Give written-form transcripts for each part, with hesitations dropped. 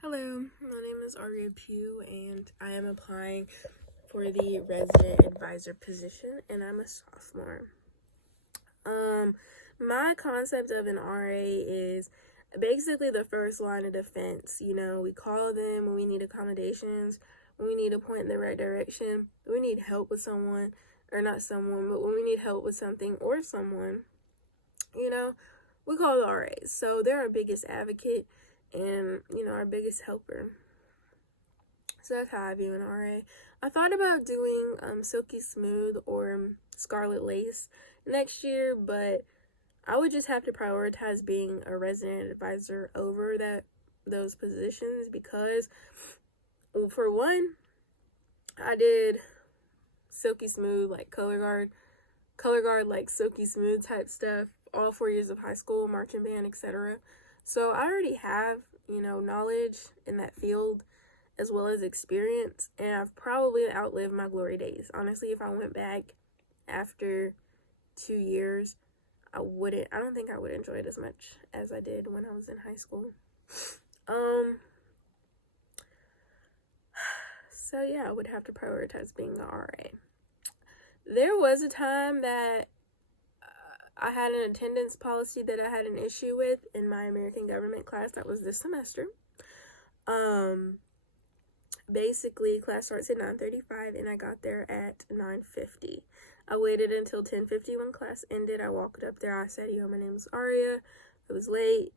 Hello, my name is Aria Pugh, and I am applying for the resident advisor position, and I'm a sophomore. My concept of an RA is basically the first line of defense. You know, we call them when we need accommodations, when we need to point in the right direction, when we need help with someone, or not someone, but when we need help with something or someone, you know, we call the RAs. So they're our biggest advocate and, our biggest helper. So that's how I view an RA. I thought about doing Silky Smooth or Scarlet Lace next year, but I would just have to prioritize being a resident advisor over those positions because, well, for one, I did Silky Smooth, like color guard like Silky Smooth type stuff all 4 years of high school, marching band, etc. So I already have, knowledge in that field as well as experience, and I've probably outlived my glory days. Honestly, if I went back after 2 years, I don't think I would enjoy it as much as I did when I was in high school. So yeah, I would have to prioritize being an RA. There was a time that I had an attendance policy that I had an issue with in my American government class. That was this semester. Basically, class starts at 9:35 and I got there at 9:50. I waited until 10:50 when class ended. I walked up there. I said, "Yo, my name is Aria. I was late.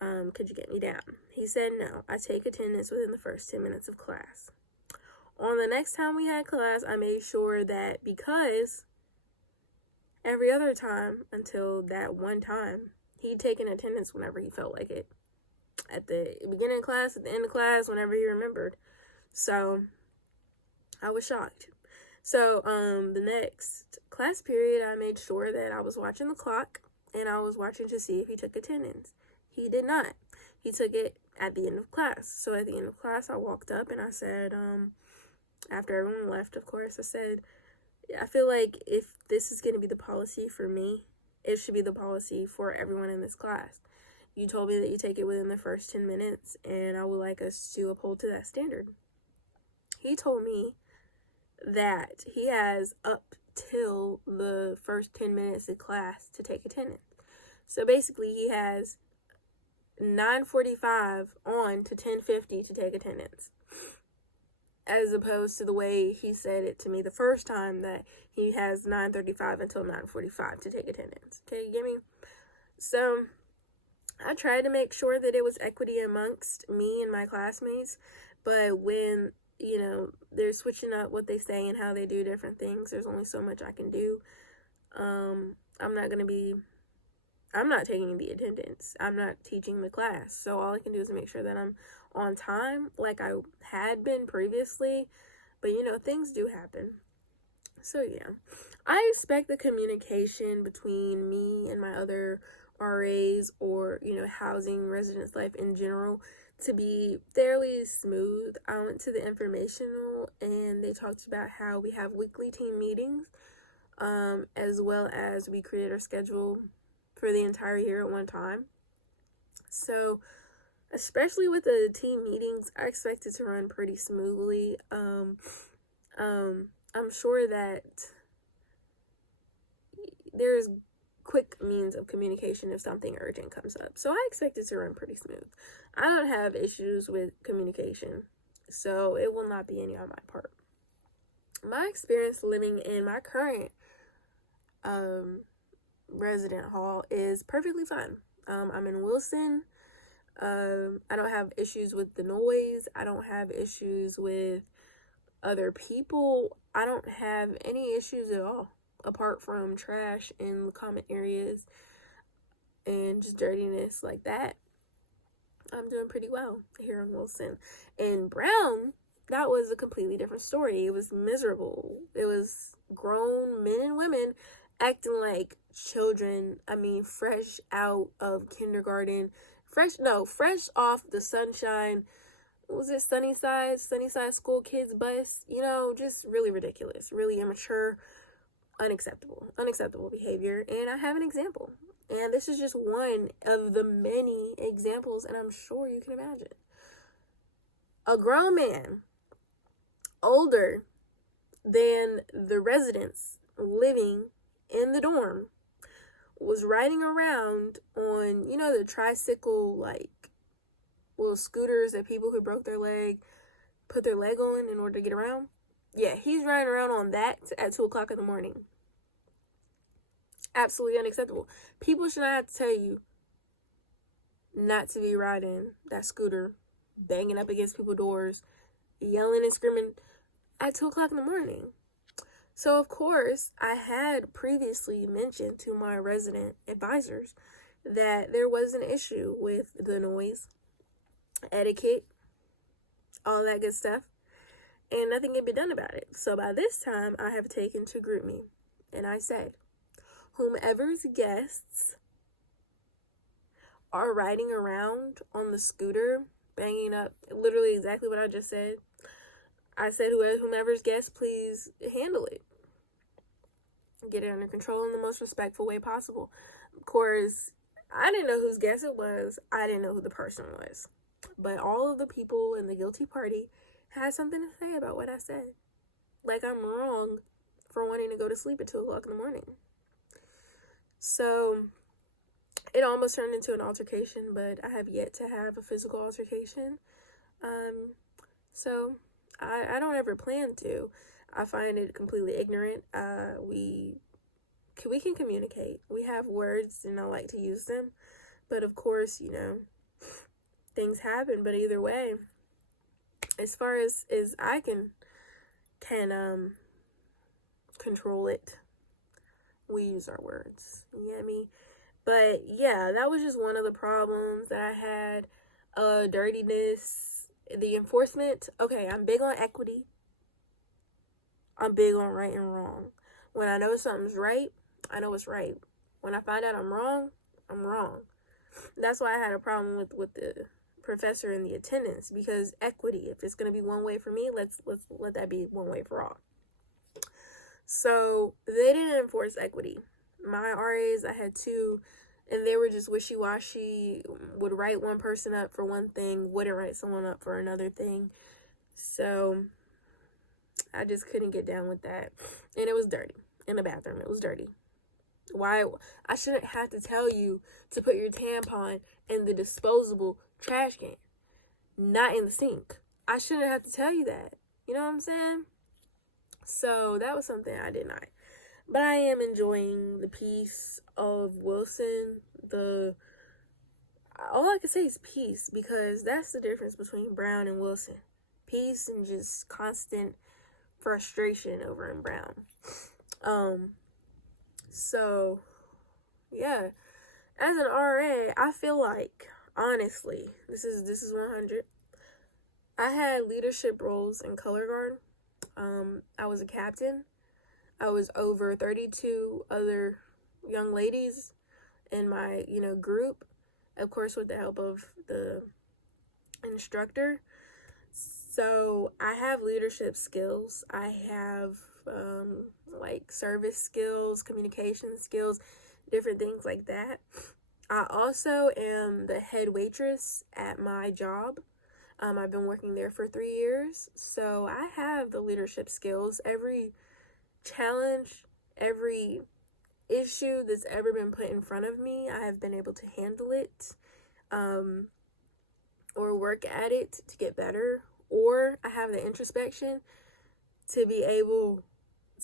Could you get me down?" He said, "No. I take attendance within the first 10 minutes of class." On the next time we had class, I made sure that because every other time until that one time, he'd taken attendance whenever he felt like it. At the beginning of class, at the end of class, whenever he remembered. So I was shocked. So the next class period, I made sure that I was watching the clock and I was watching to see if he took attendance. He did not. He took it at the end of class. So at the end of class, I walked up and I said, after everyone left, of course, I said, I feel like if this is going to be the policy for me, it should be the policy for everyone in this class. You told me that you take it within the first 10 minutes, and I would like us to uphold to that standard. He told me that he has up till the first 10 minutes of class to take attendance. So basically, he has 9:45 on to 10:50 to take attendance. As opposed to the way he said it to me the first time, that he has 9:35 until 9:45 to take attendance. Okay, you get me? So I tried to make sure that it was equity amongst me and my classmates, but when, they're switching up what they say and how they do different things, there's only so much I can do. I'm not taking the attendance. I'm not teaching the class. So all I can do is make sure that I'm on time like I had been previously. But, things do happen. So, yeah. I expect the communication between me and my other RAs or, housing residence life in general to be fairly smooth. I went to the informational and they talked about how we have weekly team meetings, as well as we create our schedule for the entire year at one time. So, especially with the team meetings, I expect it to run pretty smoothly. I'm sure that there's quick means of communication if something urgent comes up. So I expect it to run pretty smooth. I don't have issues with communication, so it will not be any on my part. My experience living in my current resident hall is perfectly fine. I'm in Wilson. I don't have issues with the noise. I don't have issues with other people. I don't have any issues at all, apart from trash in the common areas and just dirtiness like that. I'm doing pretty well here in Wilson. In Brown, that was a completely different story. It was miserable. It was grown men and women acting like children. I mean, fresh out of kindergarten, fresh off the Sunshine, was it Sunnyside school kids bus, just really ridiculous, really immature, unacceptable behavior. And I have an example, and this is just one of the many examples, and I'm sure you can imagine. A grown man, older than the residents living in the dorm, was riding around on, the tricycle, like, little scooters that people who broke their leg put their leg on in order to get around. Yeah, he's riding around on that at 2 o'clock in the morning. Absolutely unacceptable. People should not have to tell you not to be riding that scooter, banging up against people's doors, yelling and screaming at 2 o'clock in the morning. So, of course, I had previously mentioned to my resident advisors that there was an issue with the noise, etiquette, all that good stuff, and nothing can be done about it. So by this time, I have taken to GroupMe, and I said, whomever's guests are riding around on the scooter, banging up, literally exactly what I just said, I said, whomever's guest, please handle it. Get it under control in the most respectful way possible. Of course, I didn't know whose guest it was. I didn't know who the person was. But all of the people in the guilty party had something to say about what I said. Like I'm wrong for wanting to go to sleep at 2 o'clock in the morning. So it almost turned into an altercation, but I have yet to have a physical altercation. So I don't ever plan to. I find it completely ignorant. We can communicate. We have words, and I like to use them. But of course, things happen. But either way, as far as I can control it, we use our words. You get me? But yeah, that was just one of the problems that I had. Dirtiness, the enforcement. Okay, I'm big on equity. I'm big on right and wrong. When I know something's right, I know it's right. When I find out I'm wrong, I'm wrong. That's why I had a problem with the professor and the attendance, because equity, if it's going to be one way for me, let's let that be one way for all. So they didn't enforce equity. My RAs, I had 2, and they were just wishy-washy, would write one person up for one thing, wouldn't write someone up for another thing. So I just couldn't get down with that. And it was dirty. In the bathroom, it was dirty. Why? I shouldn't have to tell you to put your tampon in the disposable trash can, not in the sink. I shouldn't have to tell you that. You know what I'm saying? So that was something I did not. But I am enjoying the peace of Wilson. All I can say is peace, because that's the difference between Brown and Wilson. Peace and just constant frustration over in Brown. So yeah, as an RA, I feel like, honestly, this is 100. I had leadership roles in color guard. I was a captain. I was over 32 other young ladies in my, group, of course, with the help of the instructor. So I have leadership skills. I have service skills, communication skills, different things like that. I also am the head waitress at my job. I've been working there for 3 years, so I have the leadership skills. Every challenge, every issue that's ever been put in front of me, I have been able to handle it, or work at it to get better, or I have the introspection to be able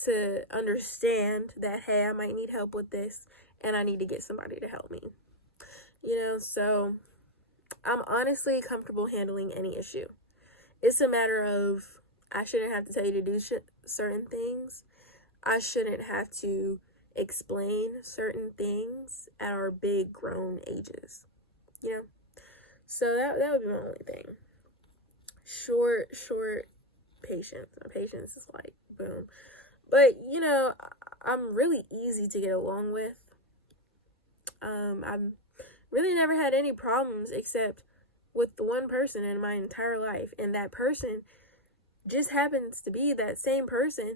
to understand that, hey, I might need help with this, and I need to get somebody to help me. So I'm honestly comfortable handling any issue. It's a matter of, I shouldn't have to tell you to do certain things. I shouldn't have to explain certain things at our big grown ages. So that would be my only thing. Short patience. My patience is like, boom. But, I'm really easy to get along with. I've really never had any problems except with the one person in my entire life. And that person just happens to be that same person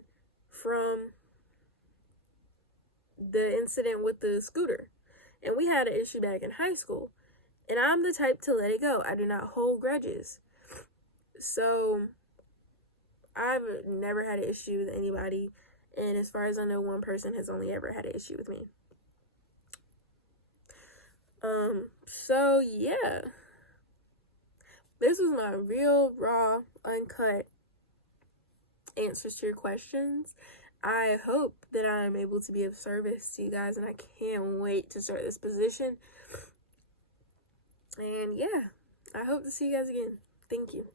from the incident with the scooter. And we had an issue back in high school. And I'm the type to let it go. I do not hold grudges. So I've never had an issue with anybody, and as far as I know, one person has only ever had an issue with me. So yeah, this was my real, raw, uncut answers to your questions. I hope that I'm able to be of service to you guys, and I can't wait to start this position. And yeah, I hope to see you guys again. Thank you.